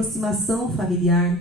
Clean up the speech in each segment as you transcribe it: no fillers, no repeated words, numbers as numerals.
aproximação familiar,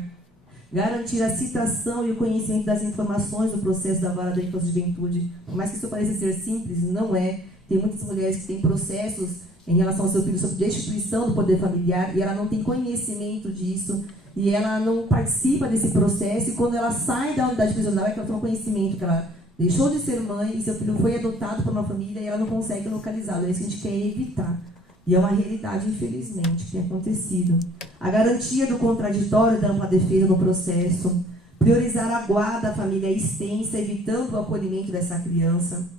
garantir a citação e o conhecimento das informações do processo da vara da infância e juventude. Por mais que isso pareça ser simples, não é. Tem muitas mulheres que têm processos em relação ao seu filho sobre destituição do poder familiar e ela não tem conhecimento disso e ela não participa desse processo, e quando ela sai da unidade prisional é que ela toma conhecimento que ela deixou de ser mãe e seu filho foi adotado por uma família e ela não consegue localizá-lo. É isso que a gente quer evitar. E é uma realidade, infelizmente, que tem acontecido. A garantia do contraditório e da ampla defesa no processo. Priorizar a guarda da família extensa, evitando o acolhimento dessa criança.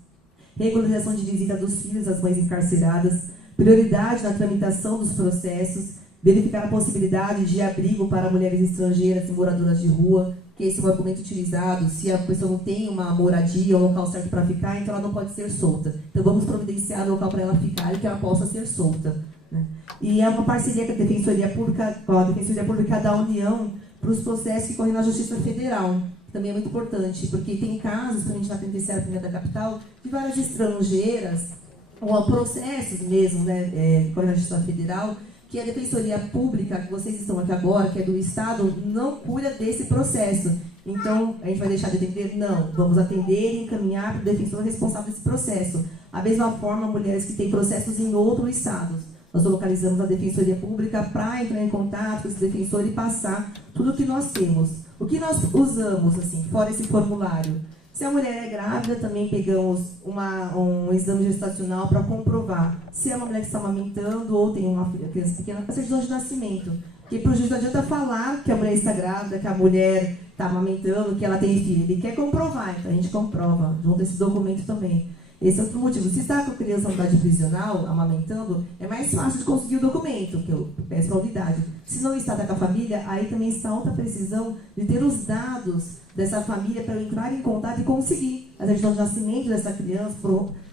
Regularização de visita dos filhos às mães encarceradas. Prioridade na tramitação dos processos. Verificar a possibilidade de abrigo para mulheres estrangeiras e moradoras de rua, que esse é o argumento utilizado. Se a pessoa não tem uma moradia, um local certo para ficar, então ela não pode ser solta. Então vamos providenciar o local para ela ficar e que ela possa ser solta, né? E é uma parceria com a Defensoria Pública da União para os processos que correm na Justiça Federal. Também é muito importante, porque tem casos, principalmente na penitenciária primeira da capital, de várias estrangeiras, ou processos mesmo, né, que correm na Justiça Federal, que a Defensoria Pública, que vocês estão aqui agora, que é do Estado, não cuida desse processo. Então, a gente vai deixar de atender? Não. Vamos atender e encaminhar para o defensor responsável desse processo. Da mesma forma, mulheres que têm processos em outros estados. Nós localizamos a Defensoria Pública para entrar em contato com esse defensor e passar tudo o que nós temos. O que nós usamos, assim, fora esse formulário? Se a mulher é grávida, também pegamos um exame gestacional para comprovar se é uma mulher que está amamentando ou tem uma criança pequena, para certidão de nascimento. Porque para o juiz não adianta falar que a mulher está grávida, que a mulher está amamentando, que ela tem filho. Ele quer comprovar, então a gente comprova, junto a esse documento também. Esse é outro motivo. Se está com a criança na unidade prisional, amamentando, é mais fácil de conseguir o documento, que eu peço para a unidade. Se não está com a família, aí também está alta precisão de ter os dados dessa família para eu entrar em contato e conseguir a certidão de nascimento dessa criança,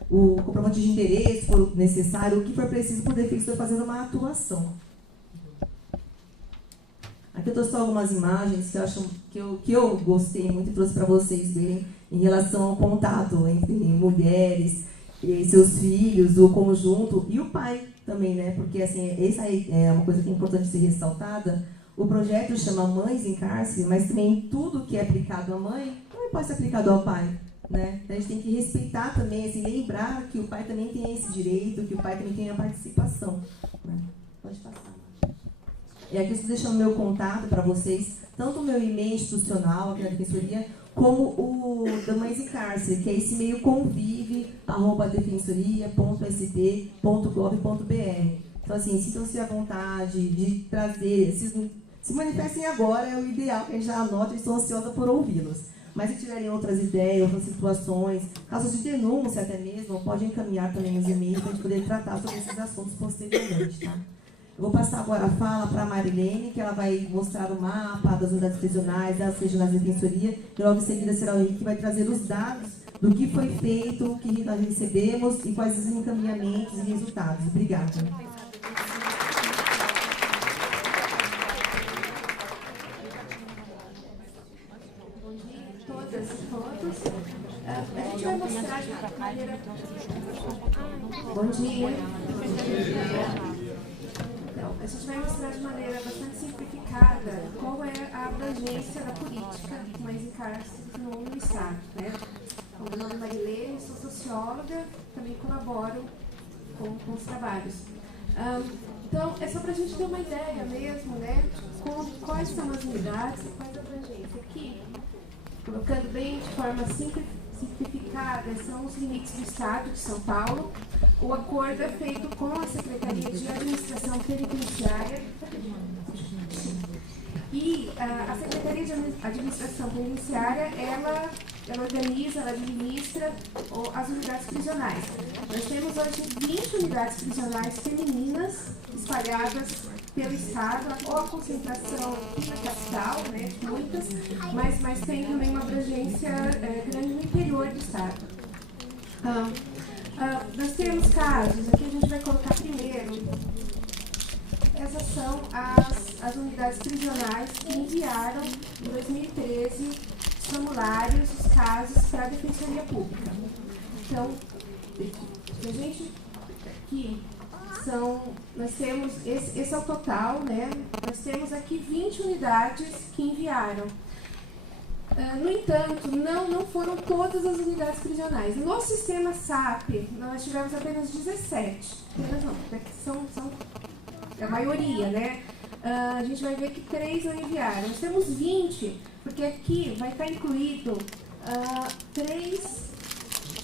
o comprovante de interesse, se for necessário, o que for preciso para o defensor fazendo uma atuação. Aqui eu trouxe só algumas imagens que eu gostei muito e trouxe para vocês verem em relação ao contato entre mulheres e seus filhos, o conjunto e o pai também, né? Porque assim, essa é uma coisa que é importante ser ressaltada. O projeto chama Mães em Cárcere, mas também tudo que é aplicado à mãe também pode ser aplicado ao pai, né? Então, a gente tem que respeitar também, assim, lembrar que o pai também tem esse direito, que o pai também tem a participação, né? Pode passar. E aqui eu estou deixando o meu contato para vocês, tanto o meu e-mail institucional aqui na Defensoria, como o da Mães em Cárcere, que é esse e-mail convive@defensoria.sp.gov.br. Então, assim, sintam-se à vontade de trazer, se manifestem agora, é o ideal, que a gente já anota e estou ansiosa por ouvi-los. Mas se tiverem outras ideias, outras situações, casos de denúncia até mesmo, pode encaminhar também os e-mails para a gente poder tratar sobre esses assuntos posteriormente, tá? Eu vou passar agora a fala para a Marilene, que ela vai mostrar o mapa das unidades prisionais, das regionais de defensoria, e logo em seguida será o Henrique que vai trazer os dados do que foi feito, o que nós recebemos e quais os encaminhamentos e resultados. Obrigada. Bom dia a todas e todos. A gente vai mostrar de maneira... Bom dia. Então, a gente vai mostrar de maneira bastante simplificada qual é a abrangência da política de Mães em Cárcere no Estado, né? Meu nome é Marilene, sou socióloga, também colaboro com os trabalhos. Então, é só para a gente ter uma ideia mesmo, né? Quais são as unidades e quais a abrangência. Aqui, colocando bem de forma simplificada, são os limites do Estado de São Paulo. O acordo é feito com a Secretaria de Administração Penitenciária e a Secretaria de Administração Penitenciária, ela organiza, ela administra as unidades prisionais. Nós temos hoje 20 unidades prisionais femininas espalhadas pelo Estado, ou a concentração aqui na capital, né, muitas, mas tem também uma abrangência grande no interior do Estado. Nós temos casos, aqui a gente vai colocar primeiro, essas são as unidades prisionais que enviaram em 2013 os formulários, os casos para a Defensoria Pública. Então, a gente aqui nós temos, esse é o total, né? Nós temos aqui 20 unidades que enviaram. No entanto, não foram todas as unidades prisionais. No sistema SAP, nós tivemos apenas 17. Apenas não, são a maioria, né? A gente vai ver que 3 não enviaram. Nós temos 20, porque aqui vai estar incluído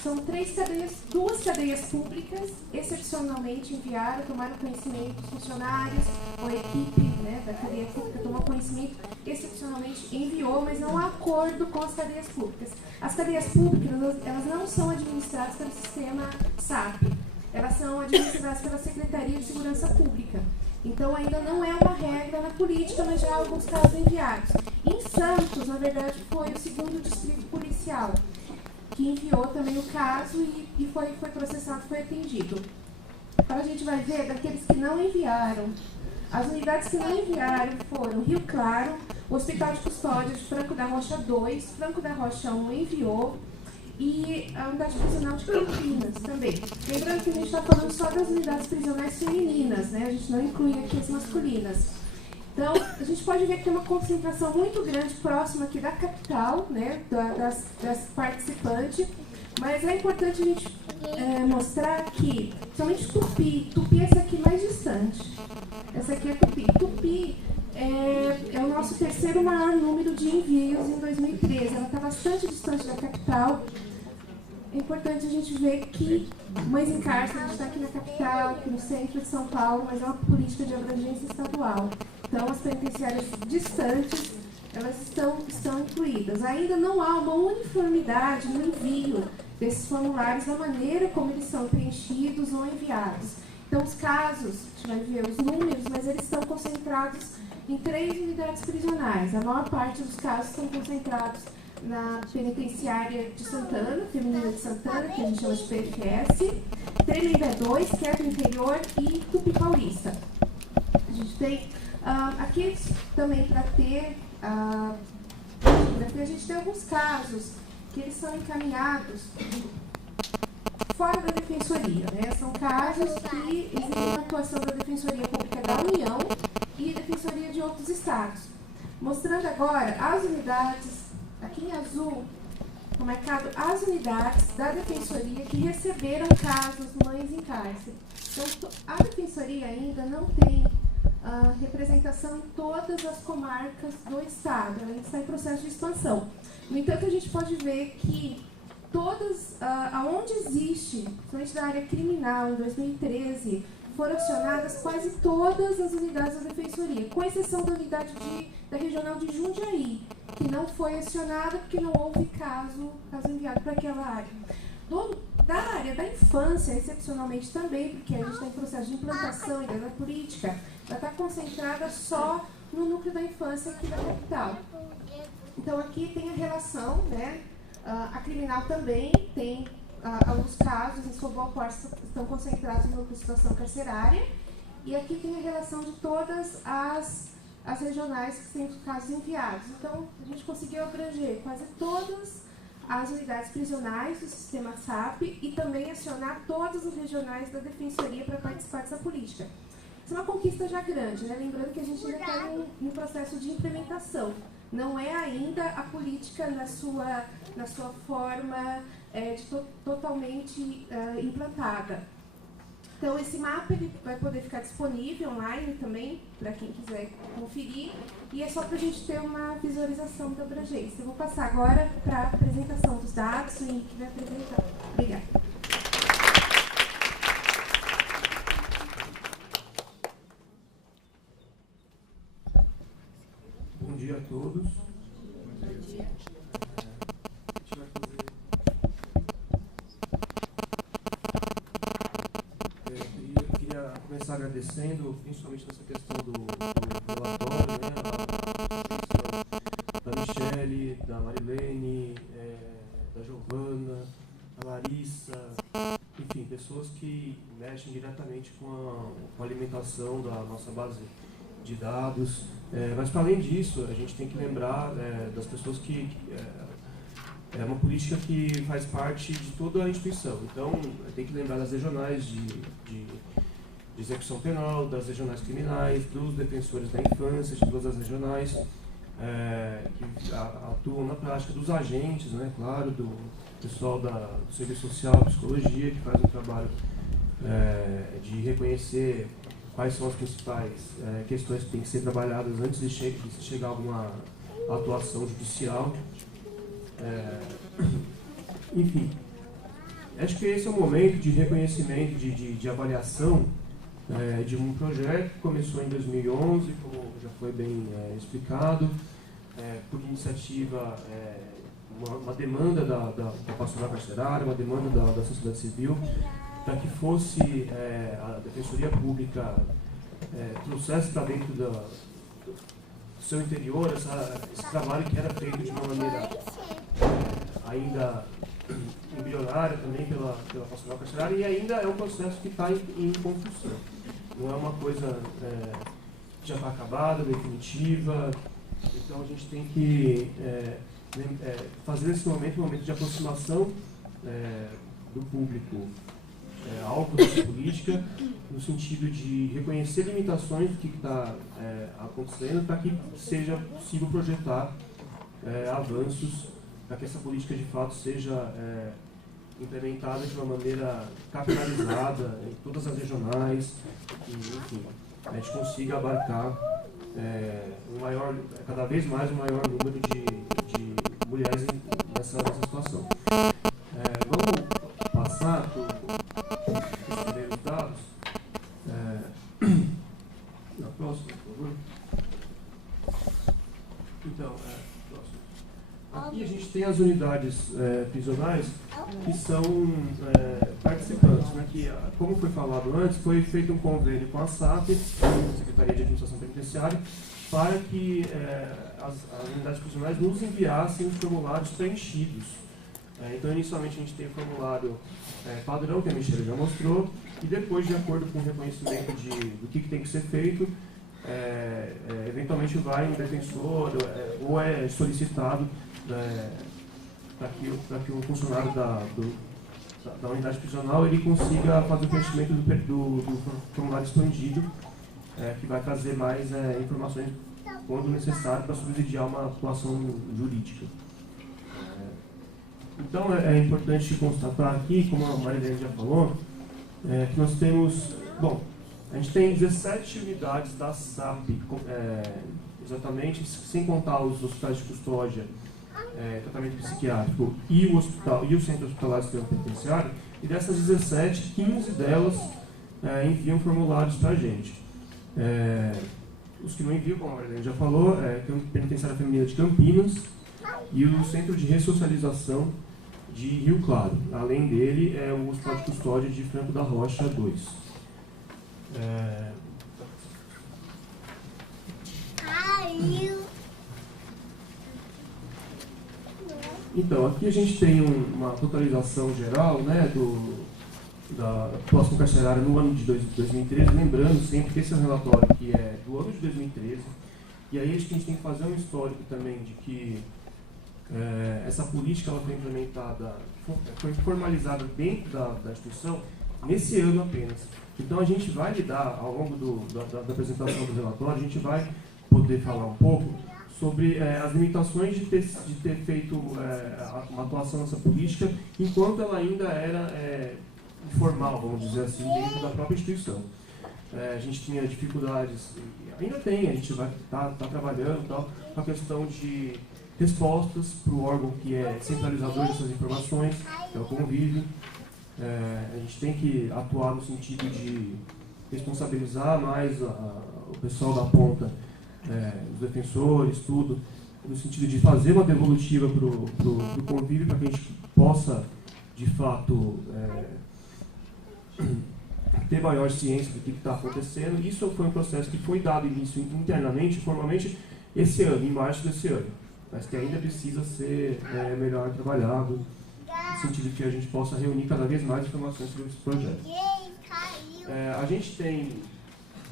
são 3 cadeias, 2 cadeias públicas, excepcionalmente enviaram, tomaram conhecimento, os funcionários, ou a equipe, né, da cadeia pública tomou conhecimento, excepcionalmente enviou, mas não há acordo com as cadeias públicas. As cadeias públicas, elas não são administradas pelo sistema SAP, elas são administradas pela Secretaria de Segurança Pública. Então, ainda não é uma regra na política, mas já há alguns casos enviados. Em Santos, na verdade, foi o 2º Distrito Policial, que enviou também o caso e foi processado, foi atendido. Então, a gente vai ver daqueles que não enviaram. As unidades que não enviaram foram Rio Claro, o Hospital de Custódia de Franco da Rocha 2, Franco da Rocha 1 enviou, e a unidade prisional de Campinas também. Lembrando que a gente está falando só das unidades prisionais femininas, né? A gente não inclui aqui as masculinas. Então, a gente pode ver que tem uma concentração muito grande próxima aqui da capital, né? Das participantes, mas é importante a gente mostrar que, somente Tupi é essa aqui mais distante. Essa aqui é Tupi. Tupi é o nosso 3º maior número de envios em 2013. Ela está bastante distante da capital. É importante a gente ver que Mães em Cárcere, a gente está aqui na capital, aqui no centro de São Paulo, mas é uma política de abrangência estadual. Então, as penitenciárias distantes, elas estão incluídas. Ainda não há uma uniformidade no envio desses formulários, da maneira como eles são preenchidos ou enviados. Então, os casos, a gente vai ver os números, mas eles estão concentrados em 3 unidades prisionais. A maior parte dos casos estão concentrados na penitenciária de Santana, feminina de Santana, que a gente chama de PFS, Tremembé 2, que é do interior, e Tupi Paulista. A gente tem aqui também para ter, a gente tem alguns casos que eles são encaminhados fora da Defensoria, né? São casos que exigem a atuação da Defensoria Pública da União e Defensoria de outros estados. Mostrando agora as unidades, aqui em azul, o marcado as unidades da Defensoria que receberam casos Mães em Cárcere. Então, a Defensoria ainda não tem representação em todas as comarcas do estado, ela ainda está em processo de expansão. No entanto, a gente pode ver que todas, aonde existe, principalmente da área criminal, em 2013, foram acionadas quase todas as unidades da Defensoria, com exceção da unidade da Regional de Jundiaí, que não foi acionada porque não houve caso enviado para aquela área. Da área da infância, excepcionalmente também, porque a gente está em processo de implantação ainda da política, ela está concentrada só no núcleo da infância aqui da capital. Então, aqui tem a relação, né? A criminal também tem alguns casos, em sua boa parte estão concentrados no núcleo de situação carcerária, e aqui tem a relação de todas as regionais que têm casos enviados. Então, a gente conseguiu abranger quase todas as unidades prisionais do sistema SAP e também acionar todas as regionais da Defensoria para participar dessa política. Isso é uma conquista já grande, né? Lembrando que a gente ainda está em processo de implementação. Não é ainda a política na sua forma totalmente implantada. Então, esse mapa ele vai poder ficar disponível online também, para quem quiser conferir, e é só para a gente ter uma visualização da abrangência. Eu vou passar agora para a apresentação dos dados, o Henrique vai apresentar. Obrigada. Bom dia a todos. Bom dia. Queria começar agradecendo, principalmente nessa questão do relatório, né, da Michele, da Marilene, da Giovana, da Larissa, enfim, pessoas que mexem diretamente com a alimentação da nossa base de dados. Mas, para além disso, a gente tem que lembrar das pessoas que é uma política que faz parte de toda a instituição. Então, tem que lembrar das regionais de execução penal, das regionais criminais, dos defensores da infância, de todas as regionais, que atuam na prática, dos agentes, né, claro, do pessoal do Serviço Social, Psicologia, que faz um trabalho de reconhecer quais são as principais questões que têm que ser trabalhadas antes de chegar a alguma atuação judicial. Enfim, acho que esse é o momento de reconhecimento, de avaliação de um projeto que começou em 2011, como já foi bem explicado, por iniciativa, uma demanda da pastoral carcerária, uma demanda da sociedade civil, para que fosse a Defensoria Pública trouxesse para dentro do seu interior esse trabalho que era feito de uma maneira ainda embrionária também pela pastoral carcerária, e ainda é um processo que está em construção. Não é uma coisa que já está acabada, definitiva. Então a gente tem que fazer esse momento um momento de aproximação do público alvo dessa política, no sentido de reconhecer limitações do que está acontecendo, para que seja possível projetar avanços, para que essa política de fato seja implementada de uma maneira capitalizada em todas as regionais, e, enfim, a gente consiga abarcar cada vez mais um maior número de mulheres nessa situação. Vamos passar por os primeiros dados. Na próxima, por favor. Então, aqui a gente tem as unidades prisionais que são participantes, né, que, como foi falado antes, foi feito um convênio com a SAP, a Secretaria de Administração Penitenciária, para que as unidades prisionais nos enviassem os formulários preenchidos. Então, inicialmente, a gente tem o formulário padrão, que a Michelle já mostrou, e depois, de acordo com o reconhecimento do que tem que ser feito, eventualmente vai um defensor ou é solicitado para que o funcionário da unidade prisional ele consiga fazer o preenchimento do formulário expandido, que vai trazer mais informações quando necessário para subsidiar uma atuação jurídica. Então é importante constatar aqui, como a Marilene já falou, que nós temos, a gente tem 17 unidades da SAP, exatamente, sem contar os hospitais de custódia, tratamento psiquiátrico e o centro hospitalar de sistema penitenciário, e dessas 17, 15 delas enviam formulários para a gente. Os que não enviam, como a Marilene já falou, tem a Penitenciária Feminina de Campinas e o Centro de Ressocialização de Rio Claro. Além dele, o Hospital de Custódia de Franco da Rocha 2. Então, aqui a gente tem uma totalização geral, né, da população carcerária no ano de 2013, lembrando sempre que esse é um relatório que é do ano de 2013, e aí a gente tem que fazer um histórico também de que essa política ela foi implementada, foi formalizada dentro da instituição nesse ano apenas. Então a gente vai lidar, ao longo da apresentação do relatório, a gente vai poder falar um pouco sobre as limitações de ter feito uma atuação nessa política enquanto ela ainda era informal, vamos dizer assim, dentro da própria instituição. A gente tinha dificuldades, ainda tem, a gente vai estar trabalhando tal, com a questão de respostas para o órgão que é centralizador dessas informações, que é o Convívio. A gente tem que atuar no sentido de responsabilizar mais o pessoal da ponta, os defensores, tudo, no sentido de fazer uma devolutiva para o Convívio, para que a gente possa, de fato, ter maior ciência do que está acontecendo. Isso foi um processo que foi dado início internamente, formalmente, esse ano, em março desse ano, mas que ainda precisa ser melhor trabalhado, no sentido de que a gente possa reunir cada vez mais informações sobre esse projeto. A gente tem,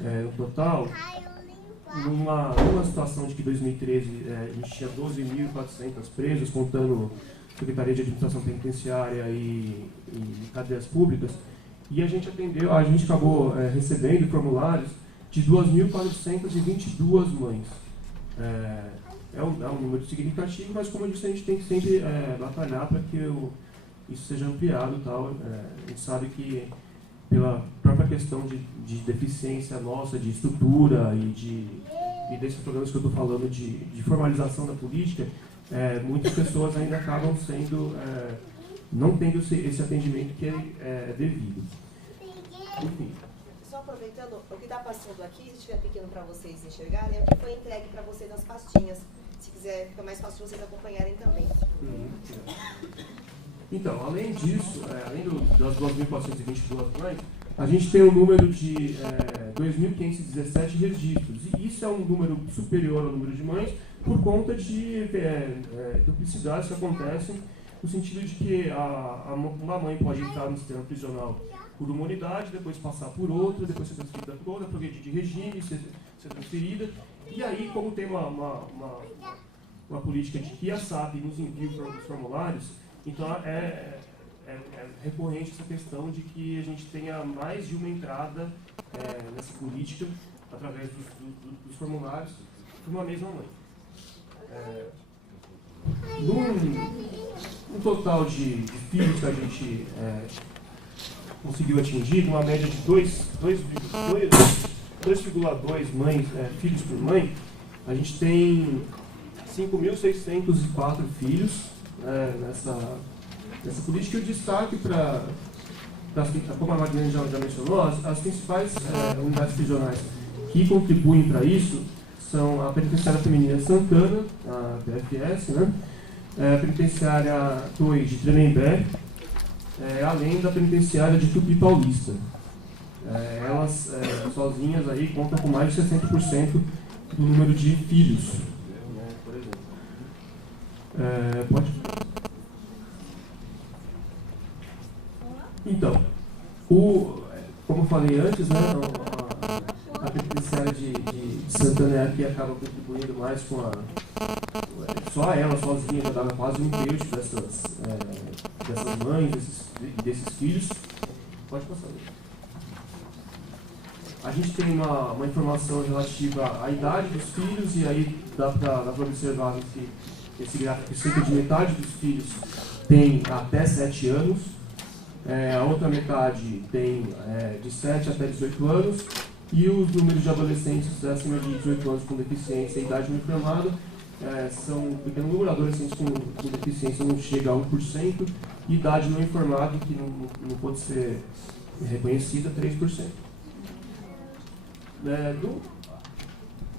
no total, numa situação de que em 2013 a gente tinha 12.400 presos, contando Secretaria de Administração Penitenciária e cadeias públicas, E a gente acabou recebendo formulários de 2.422 mães. É um número significativo, mas como eu disse, a gente tem que sempre batalhar para que isso seja ampliado. Tal. A gente sabe que pela própria questão de deficiência nossa, de estrutura e desses programas que eu estou falando de formalização da política, muitas pessoas ainda acabam não tendo esse atendimento que é devido. Enfim. Só aproveitando, o que está passando aqui, se estiver pequeno para vocês enxergarem, é o que foi entregue para vocês nas pastinhas. Se quiser, fica mais fácil vocês acompanharem também. Então, além disso, além das 2.422 mães, a gente tem um número de 2.517 registros. E isso é um número superior ao número de mães por conta de duplicidades que acontecem, no sentido de que uma mãe pode entrar no sistema prisional por uma unidade, depois passar por outra, depois ser transferida por outra, progredir de regime, ser transferida. E aí, como tem uma política de que a SAP nos envia os formulários, então é recorrente essa questão de que a gente tenha mais de uma entrada nessa política, através dos formulários, por uma mesma mãe. Um total de filhos que a gente conseguiu atingir, uma média de 2,2 mães, filhos por mãe, a gente tem 5.604 filhos nessa política. E o destaque como a Mariana já mencionou, as principais unidades prisionais que contribuem para isso são a Penitenciária Feminina Santana, a PFS, né? A Penitenciária 2 de Tremembé, além da Penitenciária de Tupi Paulista. Elas sozinhas aí contam com mais de 60% do número de filhos, por exemplo. Pode? Então, como eu falei antes, né, a penitenciária de Santana é a que acaba contribuindo mais com só ela sozinha já dava quase um terço dessas mães, desses filhos. Pode passar. A gente tem uma informação relativa à idade dos filhos, e aí dá para observar esse gráfico que cerca de metade dos filhos tem até 7 anos. A outra metade tem de 7 até 18 anos, e os números de adolescentes acima de 18 anos com deficiência e idade não informada são um pequeno número. Adolescentes com deficiência não chega a 1%, e idade não informada, que não pode ser reconhecida, 3%.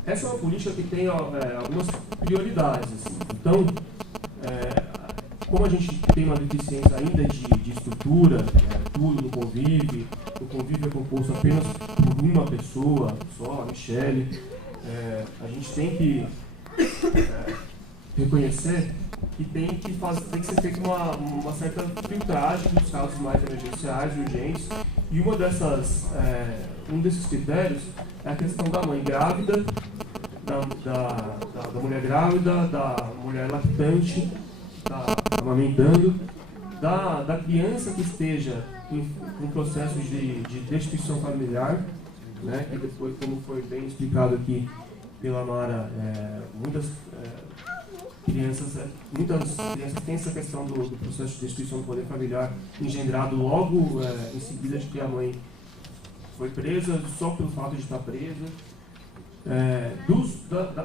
Essa é uma política que tem algumas prioridades. Assim. Então, como a gente tem uma deficiência ainda de estrutura, tudo no convívio é composto apenas por uma pessoa só, a Michele, a gente tem que reconhecer que tem que ser feita uma certa filtragem dos casos mais emergenciais e urgentes, e um desses critérios é a questão da mãe grávida, da mulher grávida, da mulher lactante, amamentando, da criança que esteja em processo de destituição familiar, né, que depois, como foi bem explicado aqui pela Mara, muitas crianças têm essa questão do processo de destituição do poder familiar engendrado logo em seguida de que a mãe foi presa, só pelo fato de estar presa.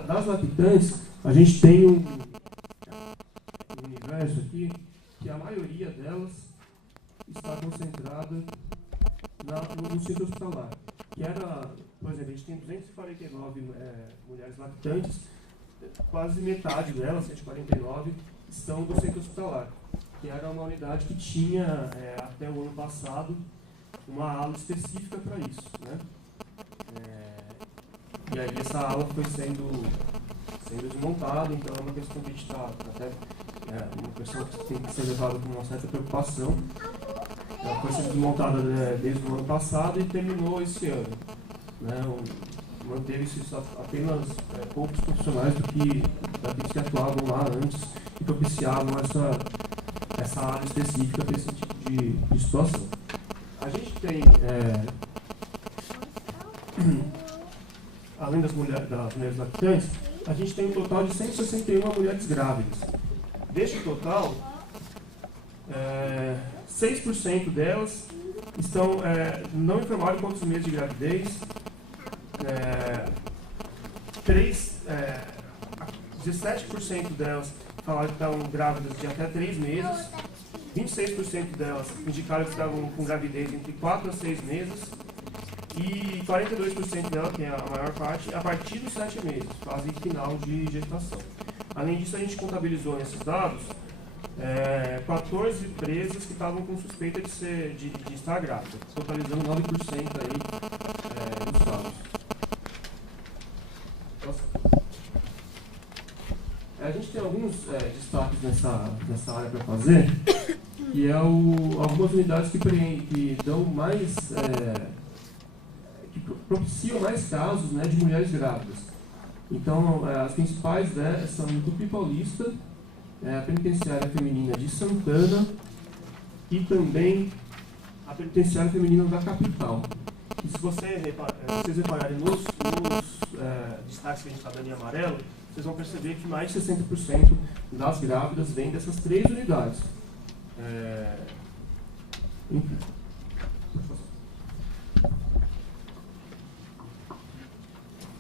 Das lactantes, a gente tem um universo aqui que a maioria delas está concentrada no centro hospitalar, que era, por exemplo, a gente tem 249 mulheres lactantes, quase metade delas, 149, estão no centro hospitalar, que era uma unidade que tinha, até o ano passado, uma ala específica para isso, né? E aí essa ala foi sendo desmontada, então é uma questão que a gente está até uma questão que tem que ser levada com uma certa preocupação. Ela foi sendo desmontada desde o ano passado e terminou esse ano, né? Manteve-se apenas poucos profissionais daqueles que atuavam lá antes e propiciavam essa área específica para esse tipo de situação. A gente tem, além das mulheres lactantes, a gente tem um total de 161 mulheres grávidas. Deste total, 6% delas não informaram quantos meses de gravidez, 17% delas falaram que estavam grávidas de até 3 meses, 26% delas indicaram que estavam com gravidez entre 4 a 6 meses e 42% delas, que é a maior parte, a partir dos 7 meses, fase final de gestação. Além disso, a gente contabilizou nesses dados 14 presas que estavam com suspeita de estar grávida, totalizando 9% aí, dos casos. A gente tem alguns destaques nessa área para fazer, que é algumas unidades que dão mais, que propiciam mais casos, né, de mulheres grávidas. Então, as principais são no Tupi Paulista, a Penitenciária Feminina de Santana e também a Penitenciária Feminina da Capital. E se vocês repararem nos destaques que a gente está dando em amarelo, vocês vão perceber que mais de 60% das grávidas vêm dessas 3 unidades. Enfim.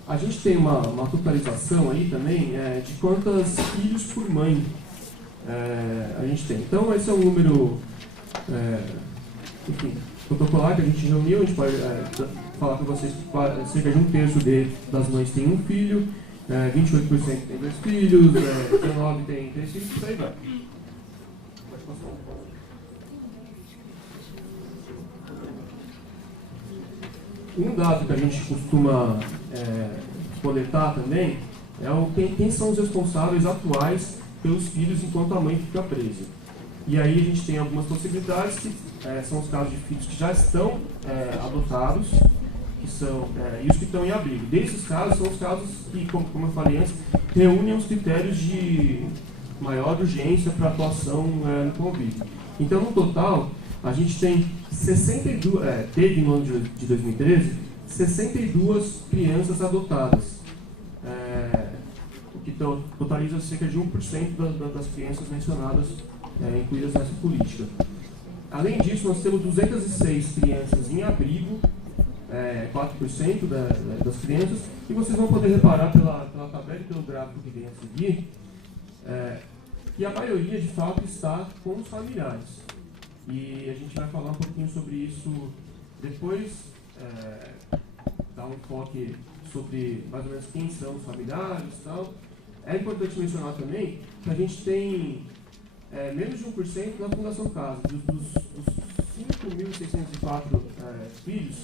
A gente tem uma totalização aí também de quantos filhos por mãe a gente tem. Então, esse é um número protocolar que a gente reuniu. A gente pode falar para vocês que cerca de 1/3 das mães tem um filho, 28% tem 2 filhos, 19% tem 3 filhos, isso aí vai. Pode passar. Um dado que a gente costuma coletar também é quem são os responsáveis atuais pelos filhos enquanto a mãe fica presa. E aí a gente tem algumas possibilidades, que são os casos de filhos que já estão adotados, e os que estão em abrigo. Desses casos, são os casos que, como eu falei antes, reúnem os critérios de maior urgência para atuação no convívio. Então, no total, a gente tem 62, teve no ano de 2013, 62 crianças adotadas, o que totaliza cerca de 1% das crianças mencionadas incluídas nessa política. Além disso, nós temos 206 crianças em abrigo, 4% das crianças, e vocês vão poder reparar pela tabela e pelo gráfico que vem a seguir, que a maioria, de fato, está com os familiares. E a gente vai falar um pouquinho sobre isso depois, dar um enfoque sobre mais ou menos quem são os familiares e tal. É importante mencionar também que a gente tem menos de 1% na Fundação Casa. Dos 5.604 filhos,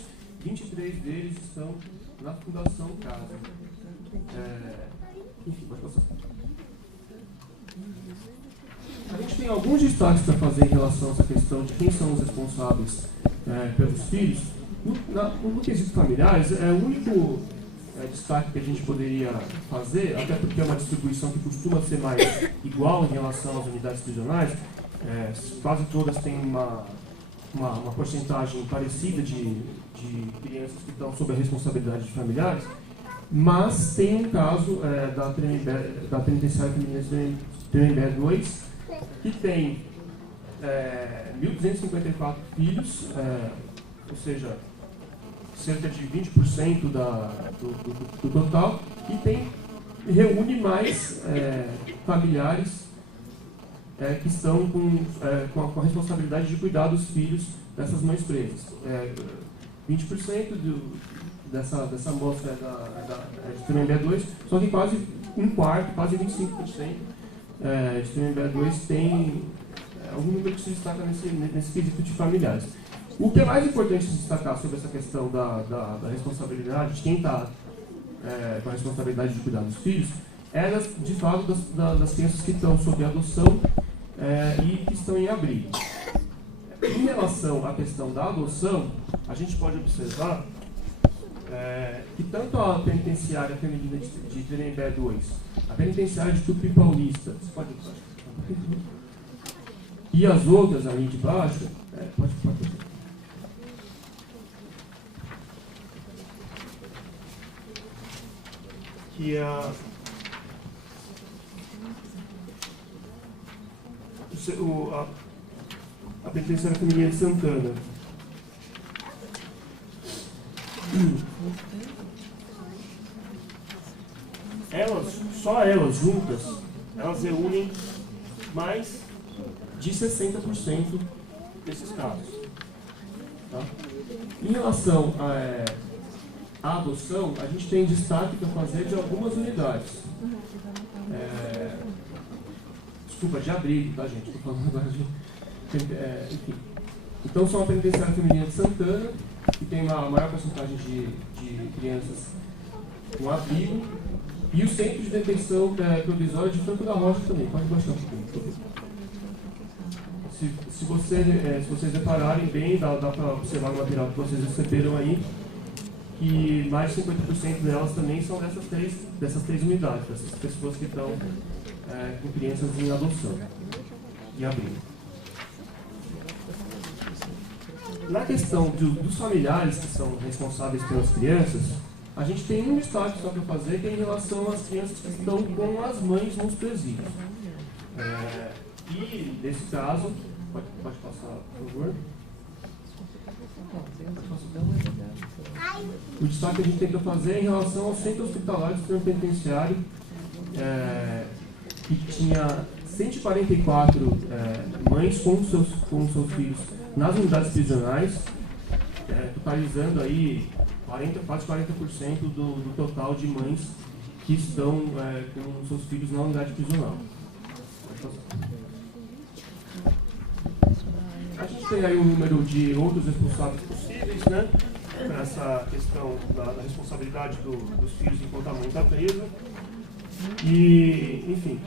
23 deles estão na Fundação Casa. Enfim, pode passar. A gente tem alguns destaques para fazer em relação a essa questão de quem são os responsáveis pelos filhos. No quesito familiares, o único destaque que a gente poderia fazer, até porque é uma distribuição que costuma ser mais igual em relação às unidades prisionais, quase todas têm uma porcentagem parecida de crianças que estão sob a responsabilidade de familiares, mas tem um caso da Penitenciária Feminina de Tremembé 2, que tem 1.254 filhos, ou seja, cerca de 20% do total, e reúne mais familiares que estão com a responsabilidade de cuidar dos filhos dessas mães presas. 20% dessa amostra de Tremembé 2, só que quase um quarto, quase 25% de Tremembé 2 tem algum número que se destaca nesse quesito de familiares. O que é mais importante destacar sobre essa questão da responsabilidade, de quem está com a responsabilidade de cuidar dos filhos, de fato, das crianças que estão sob adoção e que estão em abrigo. Em relação à questão da adoção, a gente pode observar que tanto a Penitenciária Feminina de Tremembé 2, a Penitenciária de Tupi Paulista, e as outras ali de baixo, que é a Penitenciária Feminina de Santana. Só elas juntas, elas reúnem mais de 60% desses casos. Tá? Em relação à adoção, a gente tem destaque para fazer de algumas unidades. Desculpa, de abrigo, tá, gente? Estou falando agora de... enfim. Então, são a Penitenciária Feminina de Santana, que tem uma maior porcentagem de crianças com abrigo, e o Centro de Detenção Provisória de Franco da Rocha também. Pode baixar um pouquinho. Se vocês repararem bem, dá para observar no material que vocês receberam aí, que mais de 50% delas também são dessas três unidades, dessas pessoas que estão com crianças em adoção, em abrigo. Na questão dos familiares que são responsáveis pelas crianças, a gente tem um destaque só para fazer, que é em relação às crianças que estão com as mães nos presídios. E, nesse caso, pode passar, por favor. O destaque que a gente tem para fazer é em relação ao Centro Hospitalar do Sistema Penitenciário, que tinha 144 mães com seus filhos nas unidades prisionais, totalizando aí quase 40% do total de mães que estão com seus filhos na unidade prisional. A gente tem aí um número de outros responsáveis possíveis, né, para essa questão da responsabilidade dos filhos enquanto a mãe está presa. E, enfim,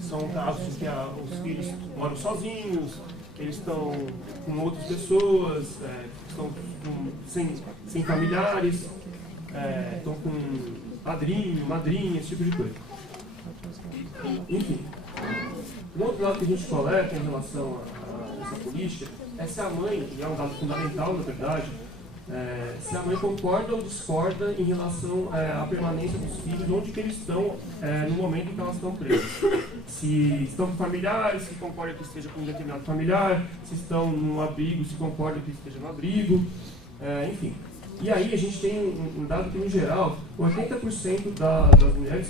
são casos em que os filhos moram sozinhos, eles estão com outras pessoas, estão sem familiares, estão com padrinho, madrinha, esse tipo de coisa. Enfim, um outro lado que a gente coleta em relação a essa política é se a mãe, e é um dado fundamental na verdade, se a mãe concorda ou discorda em relação à permanência dos filhos, onde que eles estão no momento em que elas estão presas. Se estão com familiares, se concorda que esteja com um determinado familiar, se estão no abrigo, se concorda que esteja no abrigo, enfim. E aí a gente tem um dado que, em geral, 80% das mulheres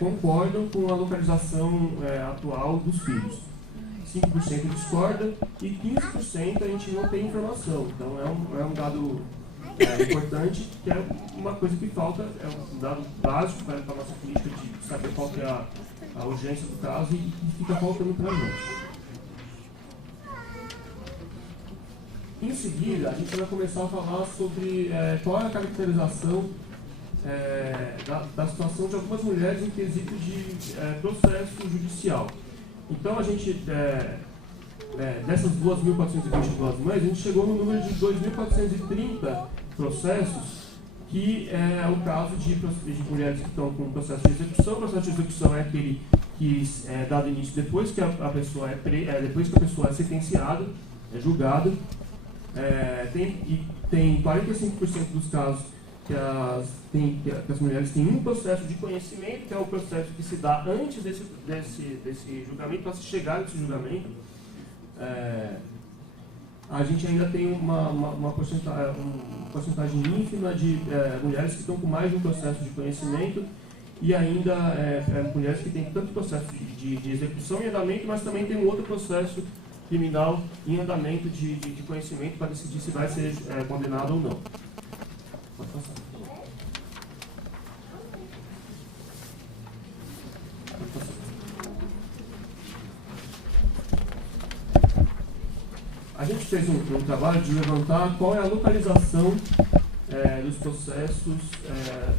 concordam com a localização atual dos filhos. 5% discorda e 15% a gente não tem informação. Então é um dado importante, que é uma coisa que falta, é um dado básico para a nossa política de saber qual que é a urgência do caso e fica faltando para a gente. Em seguida, a gente vai começar a falar sobre qual é a caracterização da situação de algumas mulheres em quesito de processo judicial. Então, a gente, dessas 2.422 mães, a gente chegou no número de 2.430 processos, que é o caso de mulheres que estão com processo de execução. O processo de execução é aquele que é dado início depois que a pessoa depois que a pessoa é sentenciada, é julgada. Tem 45% dos casos que as mulheres têm um processo de conhecimento, que é o processo que se dá antes desse julgamento, para se chegar nesse julgamento. A gente ainda tem uma porcentagem ínfima de mulheres que estão com mais de um processo de conhecimento, e ainda mulheres que têm tanto processo de execução em andamento, mas também tem um outro processo criminal em andamento de conhecimento para decidir se vai ser condenado ou não. Pode passar. A gente fez um trabalho de levantar qual é a localização dos processos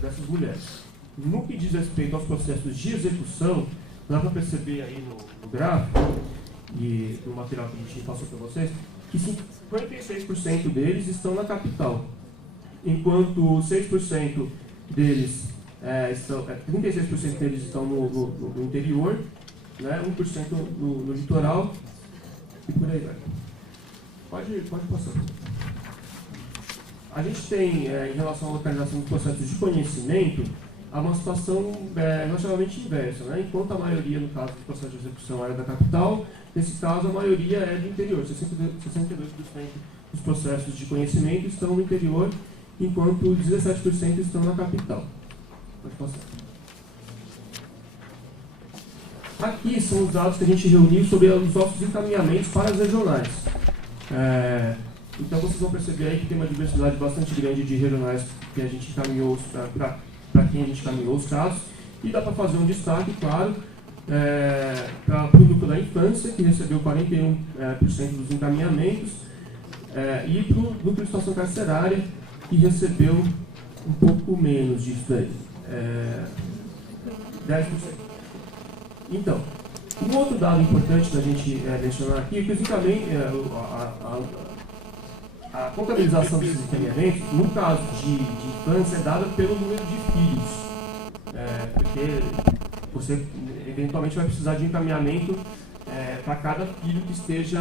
dessas mulheres. No que diz respeito aos processos de execução, dá para perceber aí no gráfico e no material que a gente passou para vocês, que 56% deles estão na capital, enquanto 6% deles 36% deles estão no interior, né, 1% no litoral e por aí vai. Pode passar. A gente tem, em relação à localização dos processos de conhecimento, há uma situação relativamente inversa, né? Enquanto a maioria, no caso do processo de execução, era da capital, nesse caso a maioria é do interior, 62% dos processos de conhecimento estão no interior, enquanto 17% estão na capital. Pode passar. Aqui são os dados que a gente reuniu sobre os nossos encaminhamentos para as regionais. Então vocês vão perceber aí que tem uma diversidade bastante grande de regionais que a gente encaminhou para quem a gente encaminhou os casos. E dá para fazer um destaque, claro, para o núcleo da infância, que recebeu 41% dos encaminhamentos, e para o núcleo de situação carcerária, que recebeu um pouco menos disso daí, 10%. Então, um outro dado importante da gente mencionar aqui é que os encaminhamentos, a contabilização desses encaminhamentos, no caso de infância, é dada pelo número de filhos, porque você eventualmente vai precisar de encaminhamento para cada filho que esteja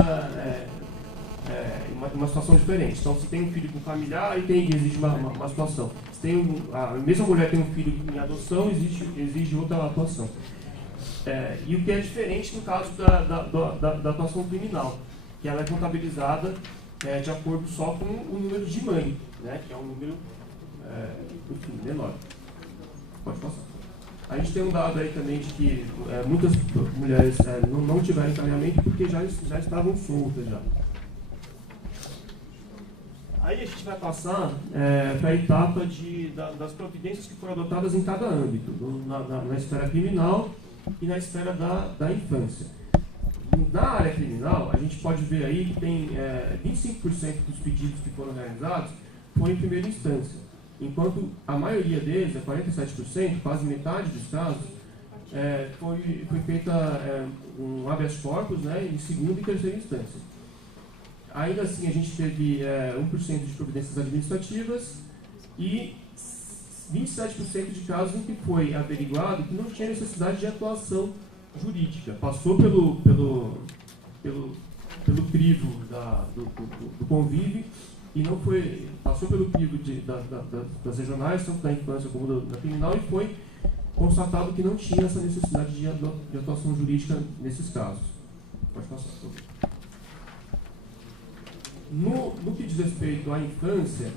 em uma situação diferente. Então, se tem um filho com familiar, aí exige uma situação. Se tem a mesma mulher tem um filho em adoção, exige outra atuação. E o que é diferente no caso da atuação criminal, que ela é contabilizada de acordo só com o número de mãe, né, que é um número enfim, menor. Pode passar. A gente tem um dado aí também de que muitas mulheres não tiveram encaminhamento porque já estavam soltas já. Aí a gente vai passar para a etapa das providências que foram adotadas em cada âmbito, na esfera criminal e na esfera da infância. Na área criminal, a gente pode ver aí que tem 25% dos pedidos que foram realizados foram em primeira instância, enquanto a maioria deles, 47%, quase metade dos casos, foi feita um habeas corpus, né, em segunda e terceira instância. Ainda assim, a gente teve 1% de providências administrativas e 27% de casos em que foi averiguado que não tinha necessidade de atuação jurídica. Passou pelo crivo do convívio e não foi, passou pelo crivo das regionais, tanto da infância como da criminal, e foi constatado que não tinha essa necessidade de atuação jurídica nesses casos. Pode passar. No que diz respeito à infância,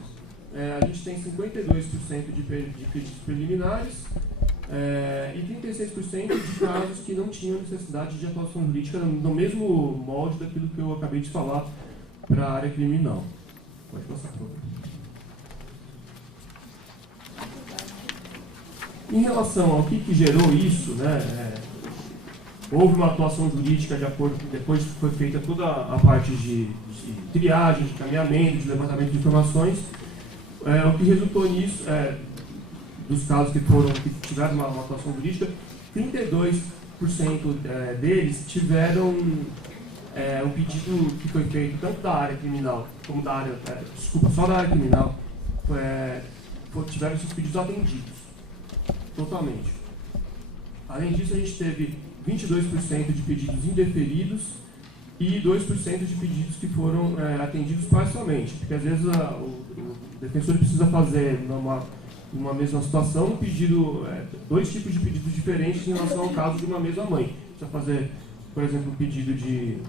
a gente tem 52% de pedidos preliminares e 36% de casos que não tinham necessidade de atuação jurídica no mesmo molde daquilo que eu acabei de falar para a área criminal. Pode passar, por favor. Em relação ao que gerou isso, né, houve uma atuação jurídica de acordo com, depois que foi feita toda a parte de triagem, de caminhamento, de levantamento de informações, o que resultou nisso, dos casos que tiveram uma atuação jurídica, 32% deles tiveram um pedido que foi feito tanto da área criminal como da área, só da área criminal, tiveram esses pedidos atendidos, totalmente. Além disso, a gente teve 22% de pedidos indeferidos e 2% de pedidos que foram atendidos parcialmente, porque às vezes o defensor precisa fazer numa mesma situação um pedido, dois tipos de pedidos diferentes em relação ao caso de uma mesma mãe. Precisa fazer, por exemplo, um pedido de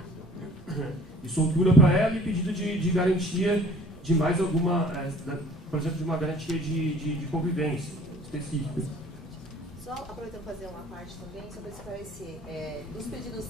soltura para ela e pedido de garantia de mais alguma, por exemplo, de uma garantia de convivência específica. Só aproveitando para fazer uma parte também, só para esclarecer, dos pedidos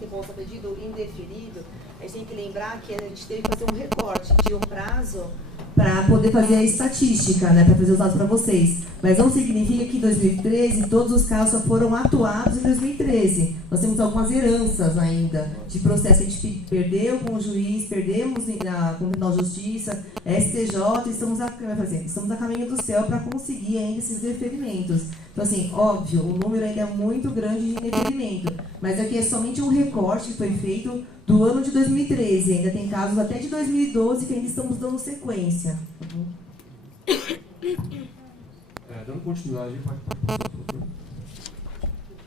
de consta pedido indeferido, a gente tem que lembrar que a gente teve que fazer um recorte de um prazo para poder fazer a estatística, né, para fazer os dados para vocês. Mas não significa que em 2013 todos os casos só foram atuados em 2013. Nós temos algumas heranças ainda de processo. A gente perdeu com o juiz, perdemos com o Tribunal de Justiça, STJ, estamos a caminho do céu para conseguir ainda esses deferimentos. Então, assim, óbvio, o número ainda é muito grande de deferimento, mas aqui é somente um recorte que foi feito do ano de 2013. Ainda tem casos até de 2012 que ainda estamos dando sequência. Dando continuidade,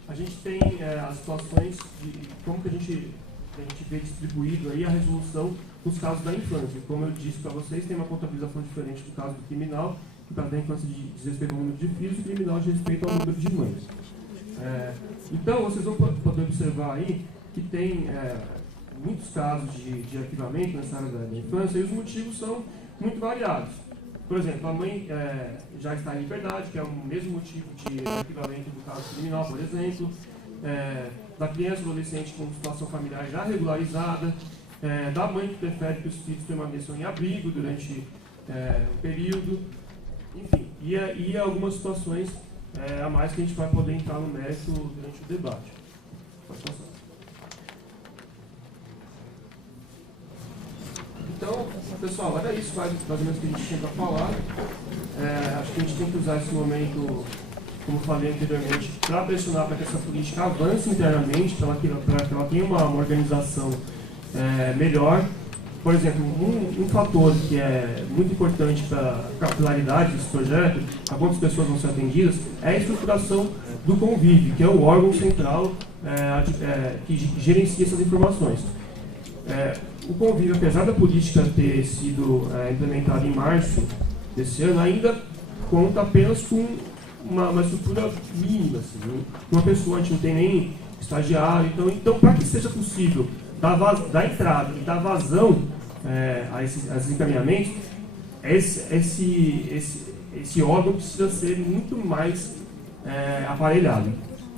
a gente tem as situações de como que a gente a gente vê distribuído aí a resolução nos casos da infância. Como eu disse para vocês, tem uma contabilização diferente do caso do criminal, que o caso da infância diz respeito ao número de filhos, e o criminal diz respeito ao número de mães. Então, vocês vão poder observar aí que tem muitos casos de arquivamento nessa área da infância, e os motivos são muito variados. Por exemplo, a mãe já está em liberdade, que é o mesmo motivo de arquivamento do caso criminal, por exemplo, da criança ou adolescente com situação familiar já regularizada, da mãe que prefere que os filhos permaneçam em abrigo durante um período, enfim, e algumas situações a mais que a gente vai poder entrar no mérito durante o debate. Pode passar. Então, pessoal, era isso mais ou menos que a gente tinha para falar. Acho que a gente tem que usar esse momento, como falei anteriormente, para pressionar para que essa política avance internamente, para que ela tenha uma organização melhor. Por exemplo, um fator que é muito importante para a capilaridade desse projeto, para quantas pessoas vão ser atendidas, é a estruturação do Convive, que é o órgão central que gerencia essas informações. O Convive, apesar da política ter sido implementada em março desse ano, ainda conta apenas com uma estrutura mínima. Assim, uma pessoa, a gente não tem nem estagiário. Então para que seja possível dar entrada e dar vazão a esses encaminhamentos, esse órgão precisa ser muito mais aparelhado.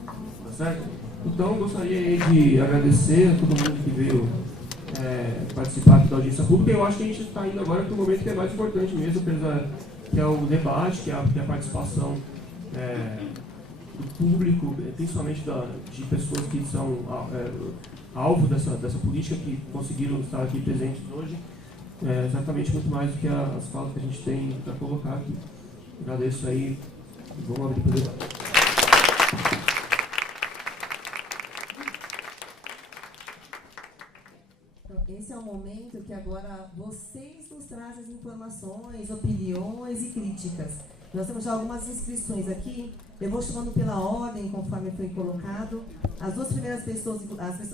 Tá certo? Então, gostaria de agradecer a todo mundo que veio participar aqui da audiência pública. Eu acho que a gente está indo agora para o momento que é mais importante mesmo, que é o debate, que é a participação do público, principalmente de pessoas que são alvo dessa política, que conseguiram estar aqui presentes hoje, certamente muito mais do que as falas que a gente tem para colocar aqui. Agradeço aí e vamos abrir para o debate. Esse é o momento que agora vocês nos trazem as informações, opiniões e críticas. Nós temos já algumas inscrições aqui. Eu vou chamando pela ordem, conforme foi colocado. As duas primeiras pessoas,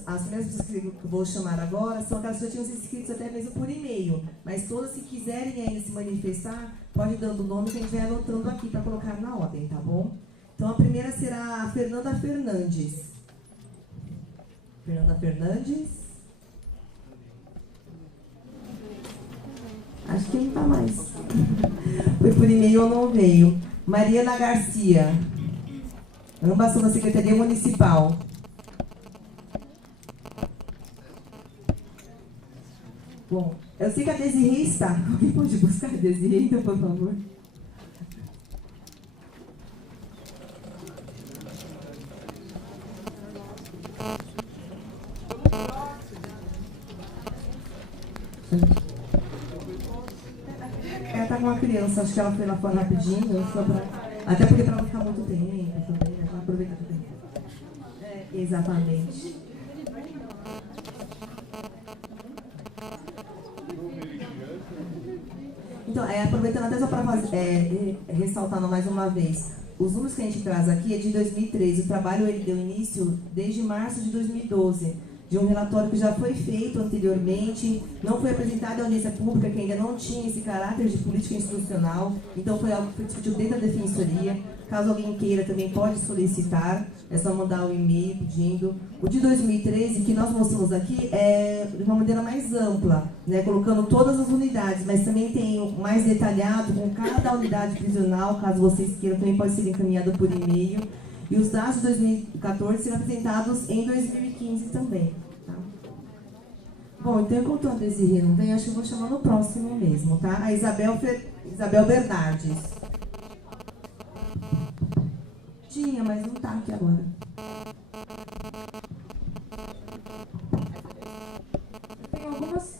as primeiras pessoas que eu vou chamar agora são aquelas que já tinham se inscritos até mesmo por e-mail. Mas todas, se quiserem ainda se manifestar, pode ir dando o nome que a gente vai anotando aqui para colocar na ordem, tá bom? Então a primeira será a Fernanda Fernandes. Fernanda Fernandes. Acho que não está mais. Foi por e-mail ou não veio. Mariana Garcia. Ambas são da Secretaria Municipal. Bom, eu sei que a Desirê está. Alguém pode buscar a Desirê, então, por favor? Ela está com uma criança, acho que ela foi lá fora rapidinho, só pra... até porque para não ficar muito tempo também, né? Aproveitar o tempo. Exatamente. Então, aproveitando até só para ressaltando mais uma vez, os números que a gente traz aqui é de 2013, o trabalho ele deu início desde março de 2012, de um relatório que já foi feito anteriormente, não foi apresentado à audiência pública, que ainda não tinha esse caráter de política institucional, então foi algo que foi discutido dentro da Defensoria. Caso alguém queira, também pode solicitar, é só mandar um e-mail pedindo. O de 2013, que nós mostramos aqui, é de uma maneira mais ampla, né, colocando todas as unidades, mas também tem mais detalhado com cada unidade prisional, caso vocês queiram, também pode ser encaminhado por e-mail. E os dados de 2014 serão apresentados em 2015 também. Tá? Bom, então enquanto a Desirê não vem, acho que eu vou chamar no próximo mesmo, tá? A Isabel Bernardes. Tinha, mas não está aqui agora. Tem algumas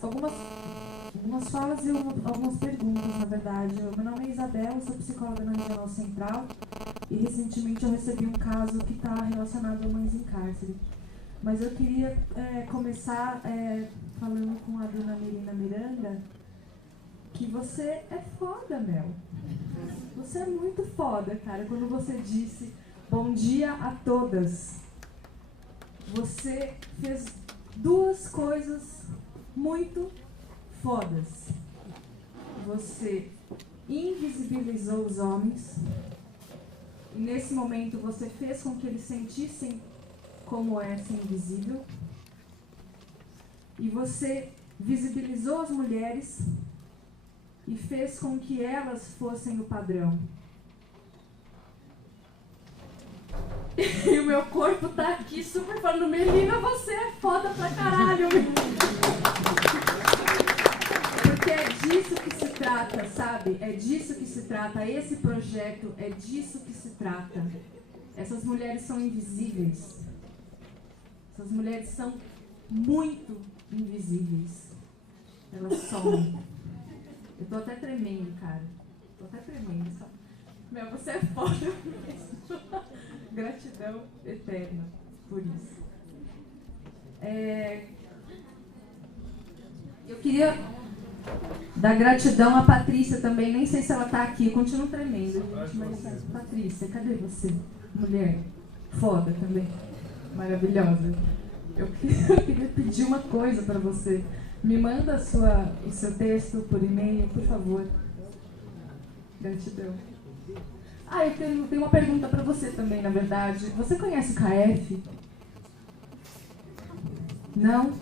falas e algumas perguntas, na verdade. Meu nome é Isabel, eu sou psicóloga na Regional Central e recentemente eu recebi um caso que está relacionado a mães em cárcere. Mas eu queria começar falando com a dona Melina Miranda, que você é foda, Mel. Você é muito foda, cara, quando você disse bom dia a todas. Você fez duas coisas muito fodas. Você invisibilizou os homens e nesse momento você fez com que eles sentissem como é ser invisível. E você visibilizou as mulheres e fez com que elas fossem o padrão. E o meu corpo tá aqui super falando, Melina, você é foda pra caralho. Porque é disso que se trata, sabe? É disso que se trata. Esse projeto é disso que se trata. Essas mulheres são invisíveis. Essas mulheres são muito invisíveis. Elas somem. Eu tô até tremendo, cara. Tô até tremendo, sabe? Meu, você é foda mesmo. Gratidão eterna por isso. Eu queria dar gratidão à Patrícia também. Nem sei se ela tá aqui. Eu continuo tremendo, gente. Mas, Patrícia, cadê você? Mulher foda também. Maravilhosa. Eu queria pedir uma coisa para você. Me manda o seu texto por e-mail, por favor. Gratidão. Eu tenho uma pergunta para você também, na verdade. Você conhece o KF? Não?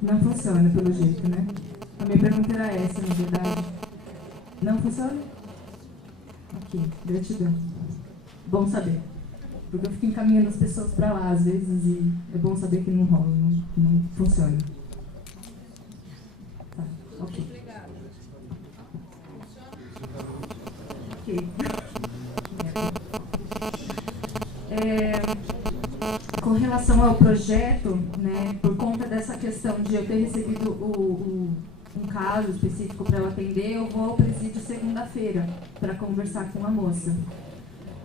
Não funciona, pelo jeito, né? A minha pergunta era essa, na verdade. Não funciona? Ok, gratidão. Bom saber. Porque eu fico encaminhando as pessoas para lá, às vezes, e é bom saber que não rola, que não funciona. Tá, ok. Obrigada. Ok. Com relação ao projeto, né, por conta dessa questão de eu ter recebido um caso específico para eu atender, eu vou ao presídio segunda-feira para conversar com a moça.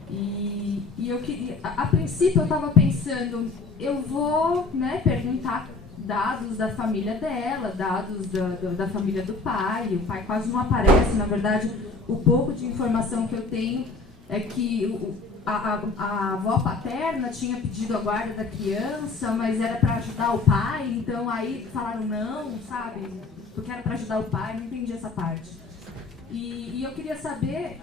E eu queria, a princípio eu estava pensando, eu vou, né, perguntar dados da família dela, dados da família do pai. O pai quase não aparece, na verdade, o pouco de informação que eu tenho é que a avó paterna tinha pedido a guarda da criança, mas era para ajudar o pai, então aí falaram não, sabe, porque era para ajudar o pai, não entendi essa parte. E eu queria saber,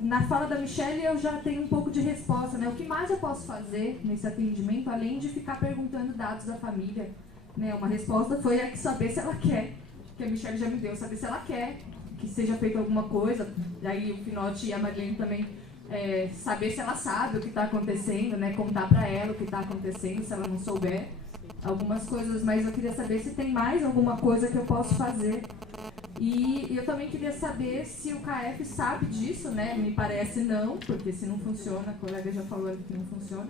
na fala da Michelle eu já tenho um pouco de resposta, né? O que mais eu posso fazer nesse atendimento, além de ficar perguntando dados da família, né? Uma resposta foi saber se ela quer, que a Michelle já me deu, saber se ela quer que seja feita alguma coisa, daí o Pinote e a Marilene também, saber se ela sabe o que está acontecendo, né? Contar para ela o que está acontecendo, se ela não souber algumas coisas, mas eu queria saber se tem mais alguma coisa que eu posso fazer. E eu também queria saber se o KF sabe disso, né? Me parece não, porque se não funciona, a colega já falou que não funciona.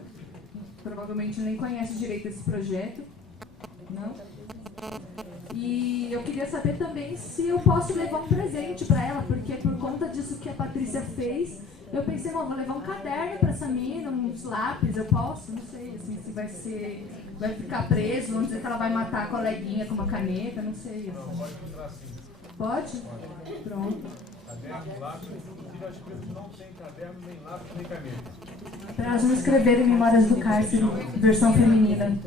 Provavelmente nem conhece direito esse projeto. Não? E eu queria saber também se eu posso levar um presente para ela, porque por conta disso que a Patrícia fez, eu pensei, vou levar um caderno para essa menina, uns lápis, eu posso? Não sei, assim, se vai ficar preso, vamos dizer que ela vai matar a coleguinha com uma caneta, não sei. Assim. Não, pode entrar sim. Pode? Pronto. Caderno, lápis, inclusive as presas não têm caderno, nem lápis, nem caneta. Para elas não escreverem Memórias do Cárcere, versão feminina.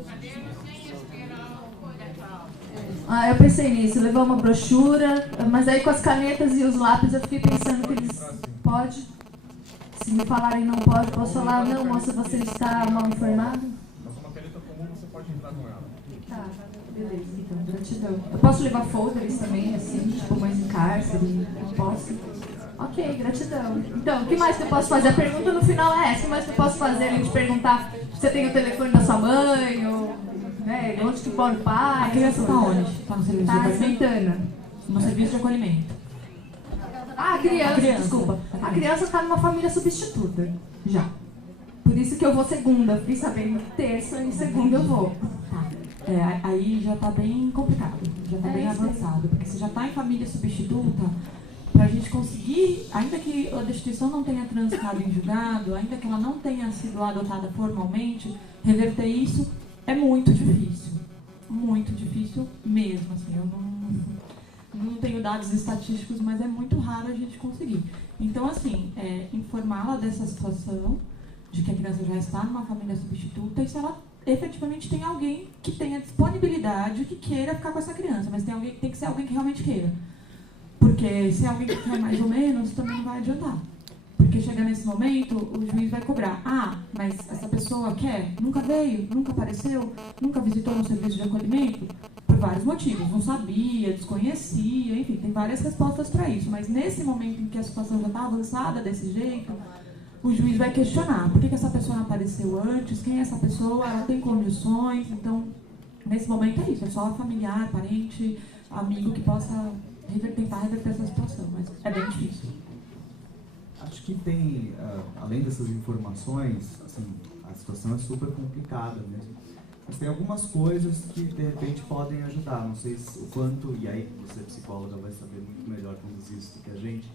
Eu pensei nisso, levar uma brochura, mas aí com as canetas e os lápis eu fiquei pensando que eles... Pode? Se me falarem não pode, posso falar, não, moça, você está mal informada? Mas uma caneta comum você pode entrar com ela. Tá, beleza, então, gratidão. Eu posso levar folders também, assim, tipo, mais em cárcere, eu posso? Ok, gratidão. Então, o que mais que eu posso fazer? A pergunta no final é essa, o que mais que eu posso fazer? Além de perguntar se você tem o telefone da sua mãe, ou né, onde que mora o pai? A criança está onde? Está no serviço de acolhimento? Santana. No serviço de acolhimento. A criança, desculpa. A criança está numa família substituta, já. Por isso que eu vou segunda. Fiquei sabendo terça e segunda eu vou. Tá. Aí já está bem complicado, já está bem avançado. Porque se já está em família substituta, para a gente conseguir, ainda que a destituição não tenha transitado em julgado, ainda que ela não tenha sido adotada formalmente, reverter isso é muito difícil. Muito difícil mesmo. Assim, eu não tenho dados estatísticos, mas é muito raro a gente conseguir. Então, assim, informá-la dessa situação, de que a criança já está numa família substituta, e se ela efetivamente tem alguém que tenha disponibilidade, que queira ficar com essa criança, mas tem que ser alguém que realmente queira. Porque se é alguém que quer mais ou menos, também não vai adiantar. Porque chega nesse momento, o juiz vai cobrar. Ah, mas essa pessoa quer? Nunca veio? Nunca apareceu? Nunca visitou no serviço de acolhimento? Por vários motivos. Não sabia, desconhecia, enfim, tem várias respostas para isso. Mas nesse momento em que a situação já está avançada desse jeito, o juiz vai questionar. Por que essa pessoa não apareceu antes? Quem é essa pessoa? Ela tem condições? Então, nesse momento é isso. É só familiar, parente, amigo que possa tentar reverter essa situação. Mas é bem difícil. Acho que tem, além dessas informações, assim, a situação é super complicada mesmo. Mas tem algumas coisas que, de repente, podem ajudar. Não sei o quanto, e aí você, psicóloga, vai saber muito melhor conduzir isso do que a gente.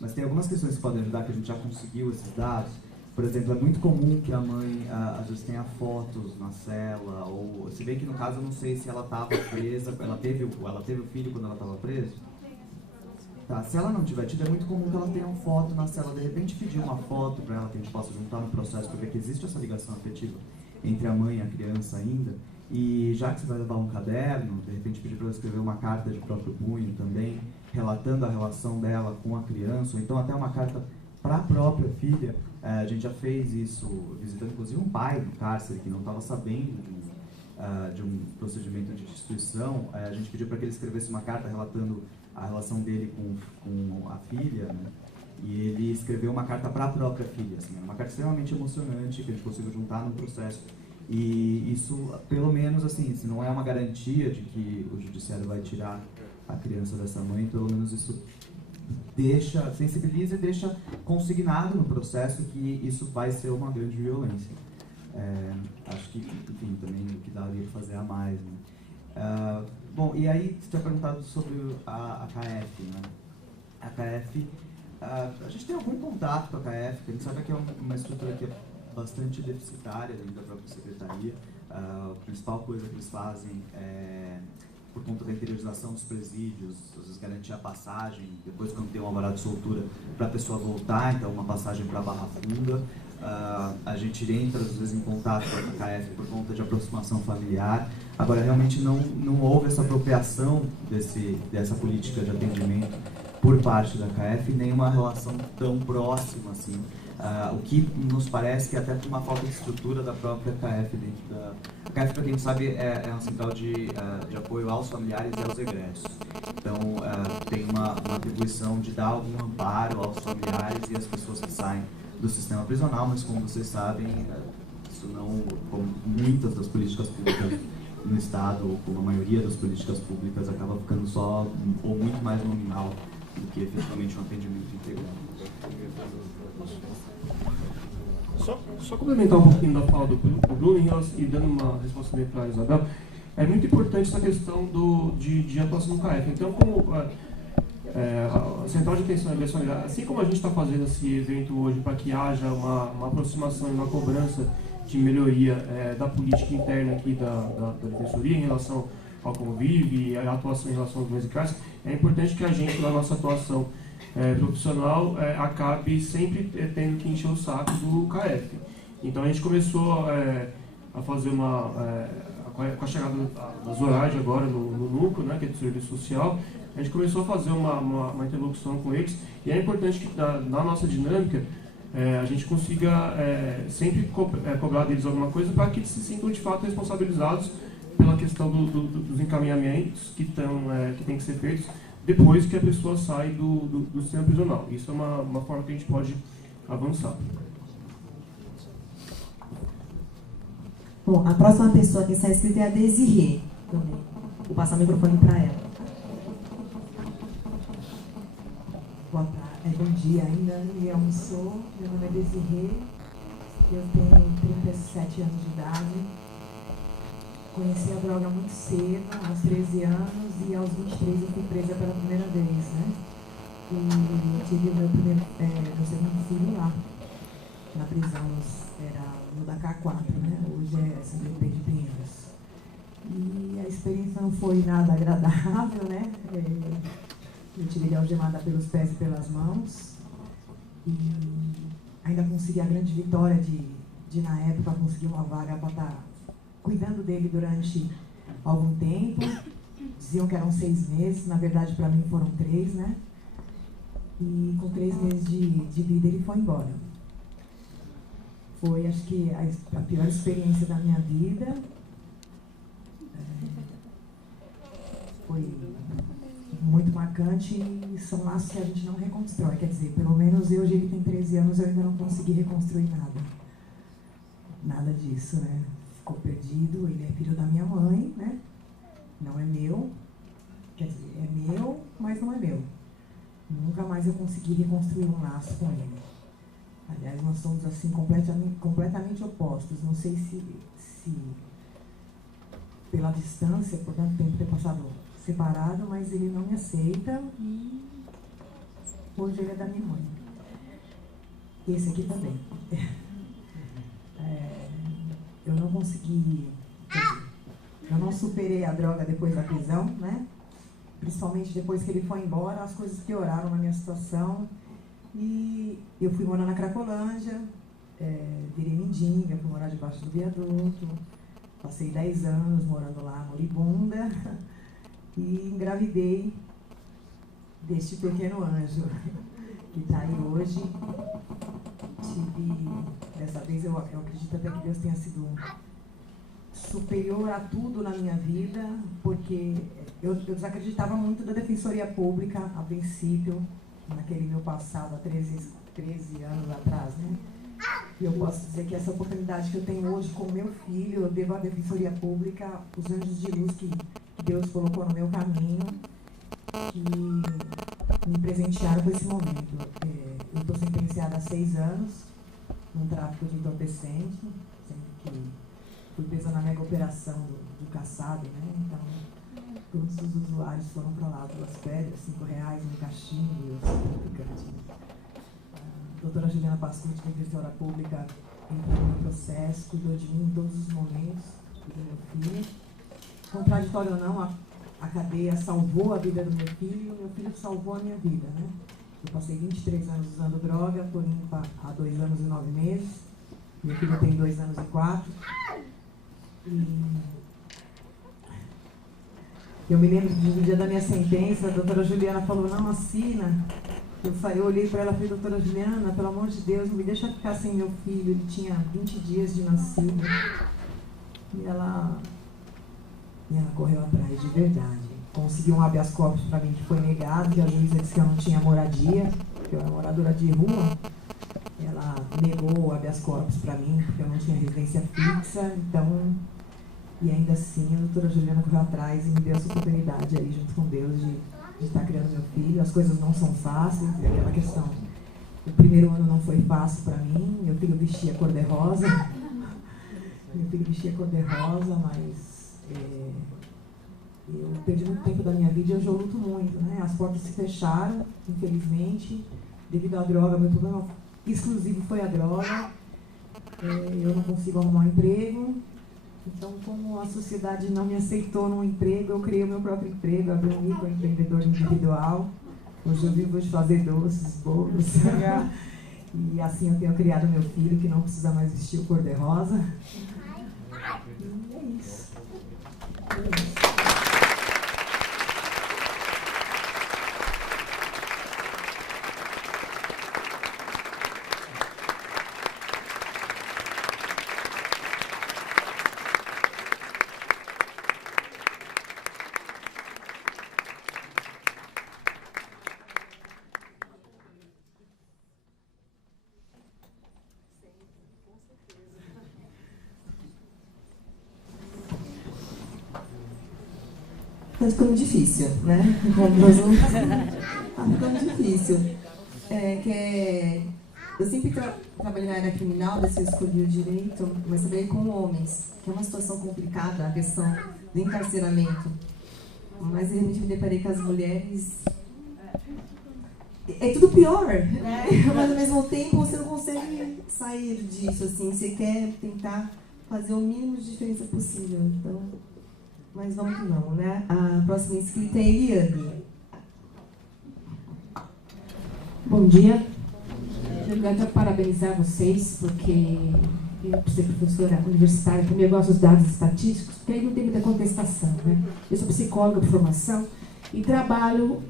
Mas tem algumas questões que podem ajudar, que a gente já conseguiu esses dados. Por exemplo, é muito comum que a mãe, às vezes, tenha fotos na cela, ou se bem que, no caso, eu não sei se ela estava presa, ela teve o filho quando ela estava presa. Tá, se ela não tiver tido, é muito comum que ela tenha uma foto na cela, de repente pedir uma foto para ela, que a gente possa juntar no processo, para ver que existe essa ligação afetiva entre a mãe e a criança ainda. E já que você vai levar um caderno, de repente pedir para ela escrever uma carta de próprio punho também, relatando a relação dela com a criança, ou então até uma carta para a própria filha. A gente já fez isso, visitando inclusive um pai no cárcere que não estava sabendo de um procedimento de destituição. A gente pediu para que ele escrevesse uma carta relatando a relação dele com a filha, né? E ele escreveu uma carta para a própria filha, assim, uma carta extremamente emocionante que a gente conseguiu juntar no processo. E isso, pelo menos, assim, se não é uma garantia de que o judiciário vai tirar a criança dessa mãe, pelo menos isso sensibiliza e deixa consignado no processo que isso vai ser uma grande violência. Acho que, enfim, também o que daria para fazer a mais, né? Bom, e aí você tinha perguntado sobre a KF, né? A KF, a gente tem algum contato com a KF, que a gente sabe que é uma estrutura que é bastante deficitária dentro da própria secretaria. A principal coisa que eles fazem é, por conta da interiorização dos presídios, às vezes garantir a passagem, depois quando tem um alvará de soltura, para a pessoa voltar, então uma passagem para a Barra Funda. A gente entra, às vezes, em contato com a KF por conta de aproximação familiar. Agora, realmente não houve essa apropriação dessa política de atendimento por parte da KF, nem uma relação tão próxima assim. O que nos parece que até por uma falta de estrutura da própria KF dentro da... A KF, para quem não sabe, é uma central de apoio aos familiares e aos egressos. Então, tem uma atribuição de dar algum amparo aos familiares e às pessoas que saem do sistema prisional, mas como vocês sabem, isso não, como muitas das políticas públicas no Estado, ou como a maioria das políticas públicas, acaba ficando só ou muito mais nominal do que efetivamente um atendimento integral. Só complementar um pouquinho da fala do Bruno e dando uma resposta também para a Isabel, é muito importante essa questão de atuação no KF. Então, como a Central de Atenção à Agressão Familiar, assim como a gente está fazendo esse evento hoje para que haja uma aproximação e uma cobrança de melhoria da política interna aqui da Defensoria em relação ao convívio e a atuação em relação aos doenças e cárceres, é importante que a gente, na nossa atuação profissional, acabe sempre tendo que encher o saco do KF. Então a gente começou a fazer com a chegada da Zoraide agora no núcleo, né, que é do serviço social, a gente começou a fazer uma interlocução com eles, e é importante que na nossa dinâmica a gente consiga sempre cobrar deles alguma coisa para que eles se sintam de fato responsabilizados pela questão dos encaminhamentos que tem que ser feitos depois que a pessoa sai do sistema prisional. Isso é uma forma que a gente pode avançar. Bom, a próxima pessoa que está escrita é a Desirê. Vou passar o microfone para ela. Boa tarde, bom dia ainda. Ninguém almoçou. Meu nome é Desirê. Eu tenho 37 anos de idade. Conheci a droga muito cedo, aos 13 anos, e aos 23 eu fui presa pela primeira vez, né? E tive o meu segundo filho lá, na prisão, era no da K4, né? Hoje é CDP de Pinheiros. E a experiência não foi nada agradável, né? Eu tive ele algemada pelos pés e pelas mãos, e ainda consegui a grande vitória de na época, conseguir uma vaga para estar cuidando dele durante algum tempo. Diziam que eram 6 meses, na verdade para mim foram 3, né? E com 3 meses de vida ele foi embora. Foi, acho que, a pior experiência da minha vida. Foi muito marcante e são laços que a gente não reconstrói. Quer dizer, pelo menos eu, hoje ele tem 13 anos, eu ainda não consegui reconstruir nada. Nada disso, né? Ficou perdido, ele é filho da minha mãe, né? Não é meu. Quer dizer, é meu, mas não é meu. Nunca mais eu consegui reconstruir um laço com ele. Aliás, nós somos assim completamente opostos. Não sei se pela distância, por tanto tempo ter passado separado, mas ele não me aceita e hoje ele é da minha mãe. Esse aqui também. Eu não consegui, eu não superei a droga depois da prisão, né? Principalmente depois que ele foi embora, as coisas pioraram na minha situação. E eu fui morar na Cracolândia, virei mendiga, fui morar debaixo do viaduto, passei 10 anos morando lá, moribunda, e engravidei deste pequeno anjo que está aí hoje. Dessa vez eu acredito até que Deus tenha sido superior a tudo na minha vida, porque eu desacreditava muito da Defensoria Pública a princípio, naquele meu passado, há 13 anos atrás, né? E eu posso dizer que essa oportunidade que eu tenho hoje com o meu filho, eu devo à Defensoria Pública, os anjos de luz que Deus colocou no meu caminho, que me presentearam com esse momento. Eu estou sentenciada a 6 anos, num tráfico de entorpecente, sendo que fui presa na mega operação do Kassab, né? Então, todos os usuários foram para lá pelas pedras, R$5 no cachimbo e os traficantes. A doutora Juliana Pascucci, defensora pública, entrou no processo, cuidou de mim em todos os momentos, cuidou do meu filho. Contraditório ou não, a cadeia salvou a vida do meu filho e o meu filho salvou a minha vida, né? Eu passei 23 anos usando droga, estou limpa há 2 anos e 9 meses. Meu filho tem 2 anos e 4. E eu me lembro do dia da minha sentença, a doutora Juliana falou, não, assina. Eu olhei para ela e falei, doutora Juliana, pelo amor de Deus, não me deixa ficar sem meu filho. Ele tinha 20 dias de nascido. E ela correu atrás de verdade. Conseguiu um habeas corpus para mim que foi negado, que a juíza disse que eu não tinha moradia, que eu era moradora de rua. Ela negou o habeas corpus para mim, porque eu não tinha residência fixa, então... E ainda assim, a doutora Juliana correu atrás e me deu essa oportunidade aí, junto com Deus, de estar criando meu filho. As coisas não são fáceis, é aquela questão. O primeiro ano não foi fácil para mim, meu filho vestia cor-de-rosa. Mas eu perdi muito tempo da minha vida e hoje eu luto muito, né? As portas se fecharam, infelizmente, devido à droga. Meu problema exclusivo foi a droga. Eu não consigo arrumar um emprego. Então, como a sociedade não me aceitou num emprego, eu criei o meu próprio emprego, abri um microempreendedor individual. Hoje eu vivo de fazer doces, bolos. E assim eu tenho criado meu filho, que não precisa mais vestir o cor-de-rosa. E é isso. Está ficando difícil, né? Está ficando difícil. Eu sempre trabalhei na área criminal, desse eu escolhi o direito, mas trabalhei com homens, que é uma situação complicada, a questão do encarceramento. Mas eu realmente me deparei com as mulheres. É tudo pior, né? Mas ao mesmo tempo você não consegue sair disso, assim. Você quer tentar fazer o mínimo de diferença possível. Então, mas vamos que não, né? A próxima inscrita é Eliane. Bom dia. Eu quero parabenizar vocês, porque eu, por ser professora universitária, também gosto dos dados estatísticos, porque aí não tem muita contestação, né? Eu sou psicóloga por formação e trabalho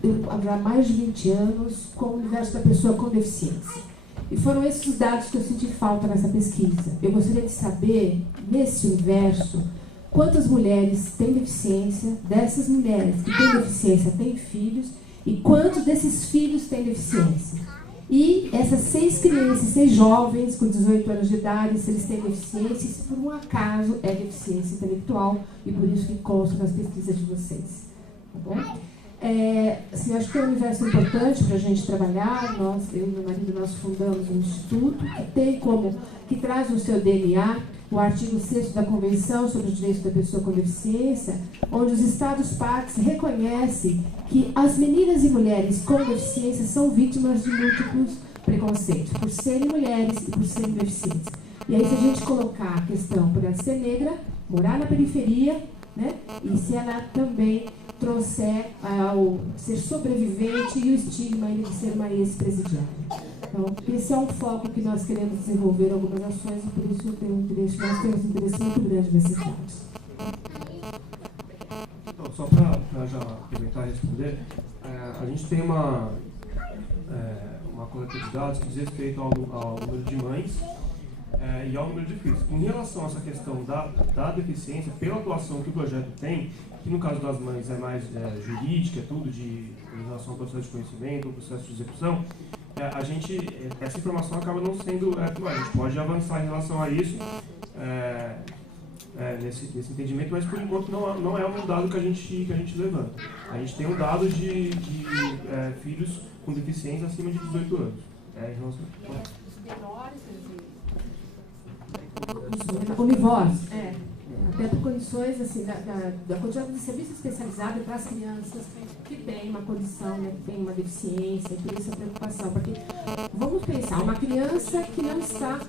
há mais de 20 anos com o universo da pessoa com deficiência. E foram esses os dados que eu senti falta nessa pesquisa. Eu gostaria de saber, nesse universo, quantas mulheres têm deficiência, dessas mulheres que têm deficiência têm filhos, e quantos desses filhos têm deficiência. E essas 6 crianças, 6 jovens com 18 anos de idade, se eles têm deficiência, se por um acaso é deficiência intelectual, e por isso que consta nas pesquisas de vocês. Tá bom? Assim, acho que é um universo importante para a gente trabalhar. Eu e meu marido, nós fundamos um instituto que traz no seu DNA o artigo 6º da Convenção sobre os Direitos da Pessoa com Deficiência, onde os Estados-partes reconhecem que as meninas e mulheres com deficiência são vítimas de múltiplos preconceitos, por serem mulheres e por serem deficientes. E aí, se a gente colocar a questão por ela ser negra, morar na periferia, né, e se ela também trouxer ao ser sobrevivente e o estigma ainda de ser uma ex-presidiária. Então, esse é um foco que nós queremos desenvolver algumas ações e por isso nós temos um interesse muito grande nesses dados. Então, só para já aproveitar e responder, a gente tem uma coleta de dados que diz respeito ao número de mães e ao número de filhos. Em relação a essa questão da deficiência, pela atuação que o projeto tem, que no caso das mães é mais jurídica, tudo de relação ao processo de conhecimento, ao processo de execução, essa informação acaba não sendo atual. A gente pode avançar em relação a isso nesse entendimento, mas por enquanto não é um dado que a gente levanta. A gente tem um dado de filhos com deficiência acima de 18 anos. Em relação Univós, até por condições assim, da quantidade de serviço especializado para as crianças que têm uma condição, né, que têm uma deficiência, e por isso a preocupação. Porque vamos pensar, uma criança que não está